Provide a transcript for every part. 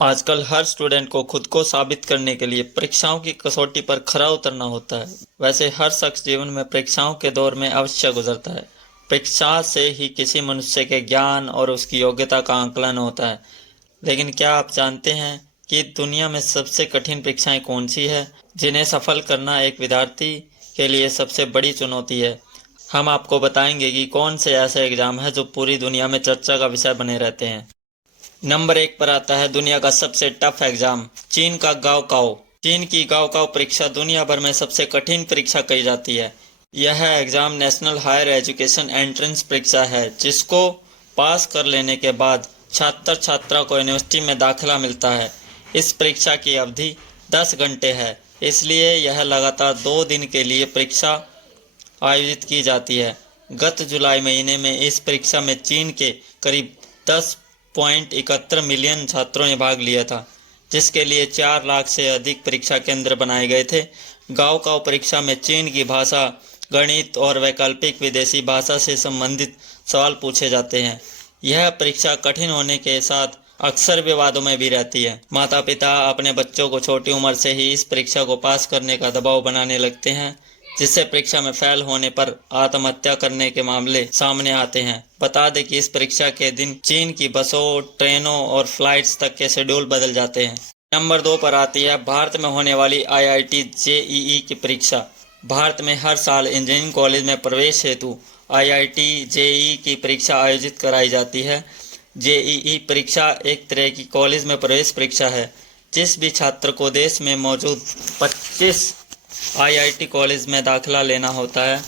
आजकल हर स्टूडेंट को खुद को साबित करने के लिए परीक्षाओं की कसौटी पर खरा उतरना होता है। वैसे हर शख्स जीवन में परीक्षाओं के दौर में अवश्य गुजरता है। परीक्षा से ही किसी मनुष्य के ज्ञान और उसकी योग्यता का आकलन होता है। लेकिन क्या आप जानते हैं कि दुनिया में सबसे कठिन परीक्षाएं कौन सी है, जिन्हें सफल करना एक विद्यार्थी के लिए सबसे बड़ी चुनौती है। हम आपको बताएंगे कि कौन से ऐसे एग्जाम है जो पूरी दुनिया में चर्चा का विषय बने रहते हैं। नंबर 1 पर आता है दुनिया का सबसे टफ एग्जाम, चीन का गाओकाओ। चीन की गाओकाओ परीक्षा दुनिया भर में सबसे कठिन परीक्षा कही जाती है। यह exam national higher education entrance परीक्षा है, जिसको पास कर लेने के बाद छात्र छात्रा को यूनिवर्सिटी में दाखिला मिलता है। इस परीक्षा की अवधि 10 घंटे है, इसलिए यह लगातार 2 दिन के लिए परीक्षा आयोजित की जाती है। गत जुलाई महीने में इस परीक्षा में चीन के करीब 10.71 मिलियन छात्रों ने भाग लिया था, जिसके लिए 4 लाख से अधिक परीक्षा केंद्र बनाए गए थे। गाओकाओ परीक्षा में चीन की भाषा, गणित और वैकल्पिक विदेशी भाषा से संबंधित सवाल पूछे जाते हैं। यह परीक्षा कठिन होने के साथ अक्सर विवादों में भी रहती है। माता पिता अपने बच्चों को छोटी उम्र से ही इस परीक्षा को पास करने का दबाव बनाने लगते हैं, जिससे परीक्षा में फेल होने पर आत्महत्या करने के मामले सामने आते हैं। बता दें कि इस परीक्षा के दिन चीन की बसों, ट्रेनों और फ्लाइट्स तक के शेड्यूल बदल जाते हैं। नंबर 2 पर आती है भारत में होने वाली IIT JEE की परीक्षा। भारत में हर साल इंजीनियरिंग कॉलेज में प्रवेश हेतु IIT JEE की परीक्षा आयोजित कराई जाती है। JEE परीक्षा एक तरह की कॉलेज में प्रवेश परीक्षा है। जिस भी छात्र को देश में मौजूद 25 IIT कॉलेज में दाखिला लेना होता है,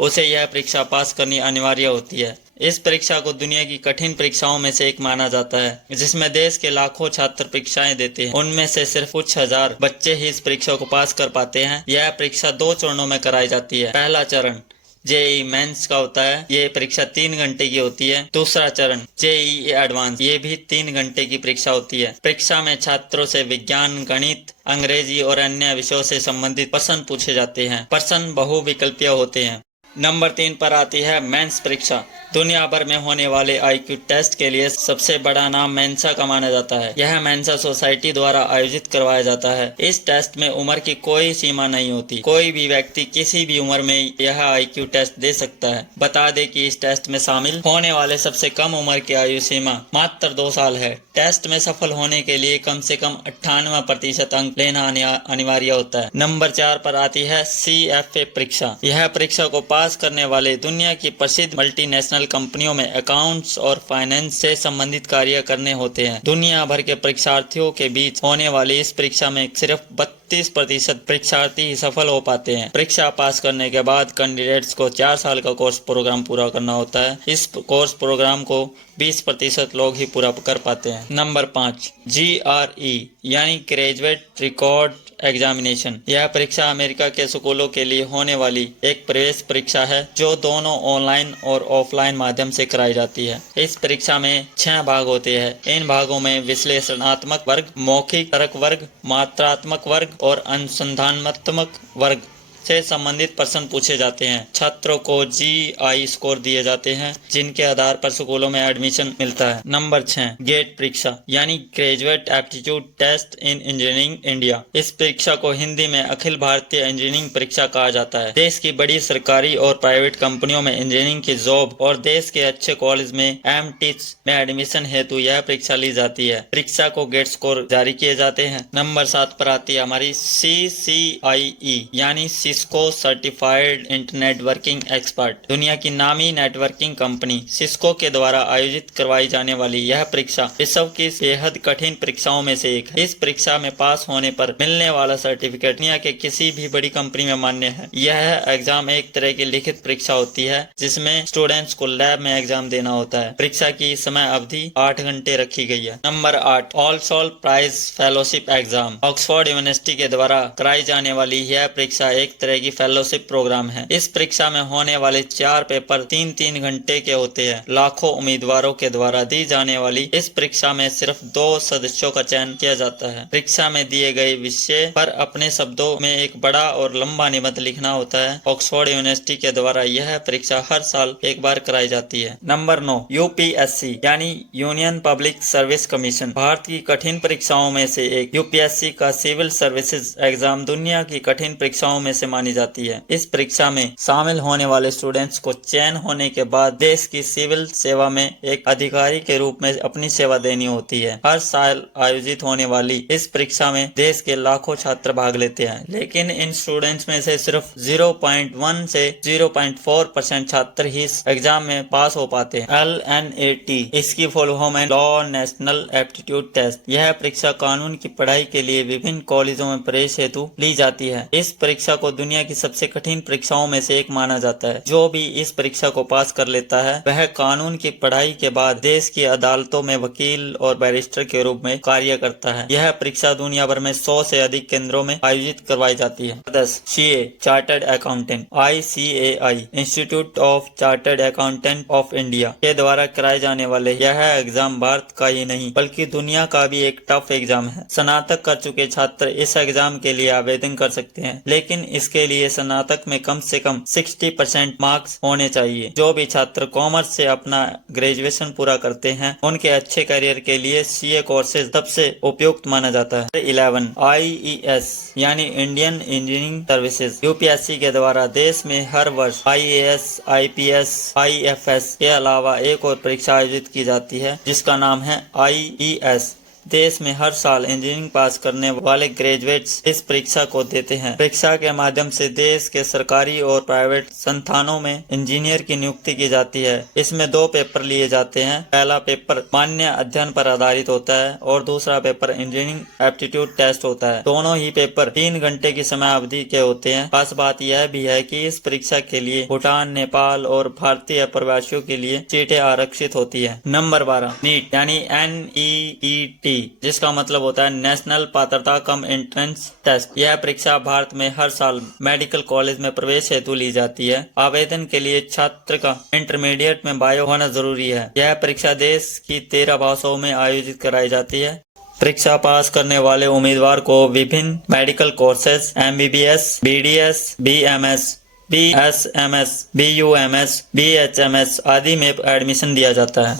उसे यह परीक्षा पास करनी अनिवार्य होती है। इस परीक्षा को दुनिया की कठिन परीक्षाओं में से एक माना जाता है, जिसमें देश के लाखों छात्र परीक्षाएं देते हैं। उनमें से सिर्फ कुछ हजार बच्चे ही इस परीक्षा को पास कर पाते हैं। यह परीक्षा 2 चरणों में कराई जाती है। पहला चरण JEE मेंस का होता है। ये परीक्षा 3 घंटे की होती है। दूसरा चरण JEE एडवांस, ये भी 3 घंटे की परीक्षा होती है। परीक्षा में छात्रों से विज्ञान, गणित, अंग्रेजी और अन्य विषयों से संबंधित प्रश्न पूछे जाते हैं। प्रश्न बहुविकल्पीय होते हैं। नंबर 3 पर आती है मेंस परीक्षा। दुनिया भर में होने वाले IQ टेस्ट के लिए सबसे बड़ा नाम मेंसा का माना जाता है। यह मेंसा सोसाइटी द्वारा आयोजित करवाया जाता है। इस टेस्ट में उम्र की कोई सीमा नहीं होती। कोई भी व्यक्ति किसी भी उम्र में यह IQ टेस्ट दे सकता है। बता दें कि इस टेस्ट में शामिल होने वाले सबसे कम उम्र की आयु सीमा मात्र 2 साल है। टेस्ट में सफल होने के लिए कम से कम 98% अंक लेना अनिवार्य होता है। नंबर 4 पर आती है CFA परीक्षा। यह परीक्षा को पास करने वाले दुनिया की प्रसिद्ध मल्टीनेशनल कंपनियों में अकाउंट्स और फाइनेंस से संबंधित कार्य करने होते हैं। दुनिया भर के परीक्षार्थियों के बीच होने वाली इस परीक्षा में सिर्फ 32% परीक्षार्थी ही सफल हो पाते हैं। परीक्षा पास करने के बाद कैंडिडेट्स को 4 साल का कोर्स प्रोग्राम पूरा करना होता है। इस कोर्स प्रोग्राम को 20% लोग ही पूरा कर पाते हैं। नंबर 5 GRE यानी ग्रेजुएट रिकॉर्ड एग्जामिनेशन। यह परीक्षा अमेरिका के स्कूलों के लिए होने वाली एक प्रवेश परीक्षा है, जो दोनों ऑनलाइन और ऑफलाइन माध्यम से कराई जाती है। इस परीक्षा में 6 भाग होते हैं। इन भागों में विश्लेषणात्मक वर्ग, मौखिक तर्क वर्ग, मात्रात्मक वर्ग और अनुसंधानात्मक वर्ग से संबंधित प्रश्न पूछे जाते हैं। छात्रों को GI स्कोर दिए जाते हैं, जिनके आधार पर स्कूलों में एडमिशन मिलता है। नंबर 6 गेट परीक्षा यानी graduate aptitude test in engineering India. इस परीक्षा को हिंदी में अखिल भारतीय इंजीनियरिंग परीक्षा कहा जाता है। देश की बड़ी सरकारी और प्राइवेट कंपनियों में इंजीनियरिंग की जॉब और देश के अच्छे कॉलेज में MTech में एडमिशन हेतु यह परीक्षा ली जाती है। परीक्षा को गेट स्कोर जारी किए जाते हैं। नंबर 7 पर आती है हमारी CCIE यानी Cisco certified internet working expert. दुनिया की नामी नेटवर्किंग कंपनी सिस्को के द्वारा आयोजित करवाई जाने वाली यह परीक्षा विश्व की बेहद कठिन परीक्षाओं में से एक है। इस परीक्षा में पास होने पर मिलने वाला सर्टिफिकेट दुनिया के किसी भी बड़ी कंपनी में मान्य है। यह एग्जाम एक तरह की लिखित परीक्षा होती है, जिसमें स्टूडेंट्स को लैब में एग्जाम देना होता है। परीक्षा की समय अवधि 8 घंटे रखी गई है। Number 8 All Soul prize fellowship exam. Oxford University के द्वारा कराई जाने वाली यह परीक्षा एक एक तरह की फेलोशिप प्रोग्राम है। इस परीक्षा में होने वाले 4 पेपर 3-3 घंटे के होते हैं। लाखों उम्मीदवारों के द्वारा दी जाने वाली इस परीक्षा में सिर्फ 2 सदस्यों का चयन किया जाता है। परीक्षा में दिए गए विषय पर अपने शब्दों में एक बड़ा और लंबा निबंध लिखना होता है। ऑक्सफोर्ड यूनिवर्सिटी के द्वारा यह परीक्षा हर साल एक बार कराई जाती है। नंबर 9, यूपीएससी यानी union public service commission Bharat की कठिन परीक्षाओं में से एक। यूपीएससी का सिविल सर्विसेज एग्जाम दुनिया की कठिन परीक्षाओं में से मानी जाती है। इस परीक्षा में शामिल होने वाले स्टूडेंट्स को चयन होने के बाद देश की सिविल सेवा में एक अधिकारी के रूप में अपनी सेवा देनी होती है। हर साल आयोजित होने वाली इस परीक्षा में देश के लाखों छात्र भाग लेते हैं, लेकिन इन स्टूडेंट्स में से सिर्फ 0.1 से 0.4% छात्र ही इस एग्जाम में पास हो पाते हैं। LNAT इसकी फुल फॉर्म है लॉ नेशनल एप्टीट्यूड टेस्ट। यह परीक्षा कानून की पढ़ाई के लिए विभिन्न कॉलेजों में प्रवेश हेतु ली जाती है। इस परीक्षा को दुनिया की सबसे कठिन परीक्षाओं में से एक माना जाता है। जो भी इस परीक्षा को पास कर लेता है वह कानून की पढ़ाई के बाद देश की अदालतों में वकील और बैरिस्टर के रूप में कार्य करता है। यह परीक्षा दुनिया भर में 100 से अधिक केंद्रों में आयोजित करवाई जाती है। 10 CA chartered accountant ICAI institute of chartered accountant of India के द्वारा कराए जाने वाले यह एग्जाम भारत का ही नहीं बल्कि दुनिया का भी एक टफ एग्जाम है। स्नातक कर चुके छात्र इस एग्जाम के लिए आवेदन कर सकते हैं, लेकिन इसके लिए स्नातक में कम से कम 60% मार्क्स होने चाहिए। जो भी छात्र कॉमर्स से अपना ग्रेजुएशन पूरा करते हैं उनके अच्छे करियर के लिए CA कोर्सेज सबसे उपयुक्त माना जाता है। 11 IES यानी इंडियन इंजीनियरिंग सर्विसेज यूपीएससी के द्वारा देश में हर वर्ष IAS, IPS, IFS के अलावा एक और परीक्षा आयोजित की जाती है जिसका नाम है IES। देश में हर साल इंजीनियरिंग पास करने वाले ग्रेजुएट्स इस परीक्षा को देते हैं। परीक्षा के माध्यम से देश के सरकारी और प्राइवेट संस्थानों में इंजीनियर की नियुक्ति की जाती है। इसमें 2 पेपर लिए जाते हैं। पहला पेपर मान्य अध्ययन पर आधारित होता है और दूसरा पेपर इंजीनियरिंग एप्टीट्यूड टेस्ट होता है। दोनों ही पेपर 3 घंटे की समय अवधि के होते हैं। खास बात यह भी है कि इस परीक्षा के लिए भूटान, नेपाल और भारतीय प्रवासियों के लिए सीटें आरक्षित होती है। नंबर 12 नीट यानी NEET जिसका मतलब होता है नेशनल पात्रता कम एंट्रेंस टेस्ट। यह परीक्षा भारत में हर साल मेडिकल कॉलेज में प्रवेश हेतु ली जाती है। आवेदन के लिए छात्र का इंटरमीडिएट में बायो होना जरूरी है। यह परीक्षा देश की 13 भाषाओं में आयोजित कराई जाती है। परीक्षा पास करने वाले उम्मीदवार को विभिन्न medical courses MBBS, BDS, BMS, BSMS, BUMS, BHMS आदि में एडमिशन दिया जाता है।